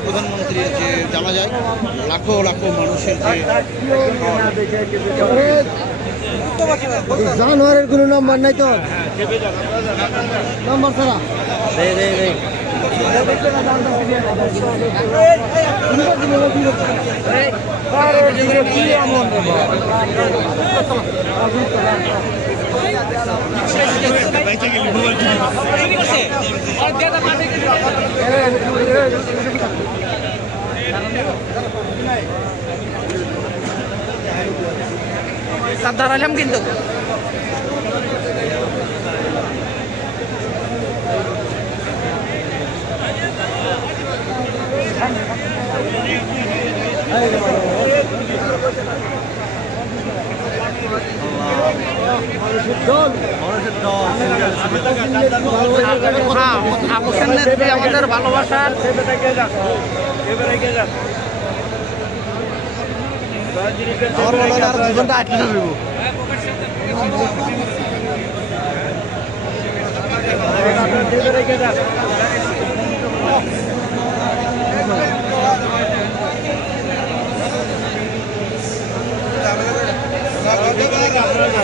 প্রধানমন্ত্রী যে জানা যায় লাখো লাখো মানুষের জানোয়ারের কোনো নাম্বার নাই তো নাম্বার ছাড়া সাবধান আলম কিন্তু আমাদের ভালোবাসার জীবনটা আটকে আপনারা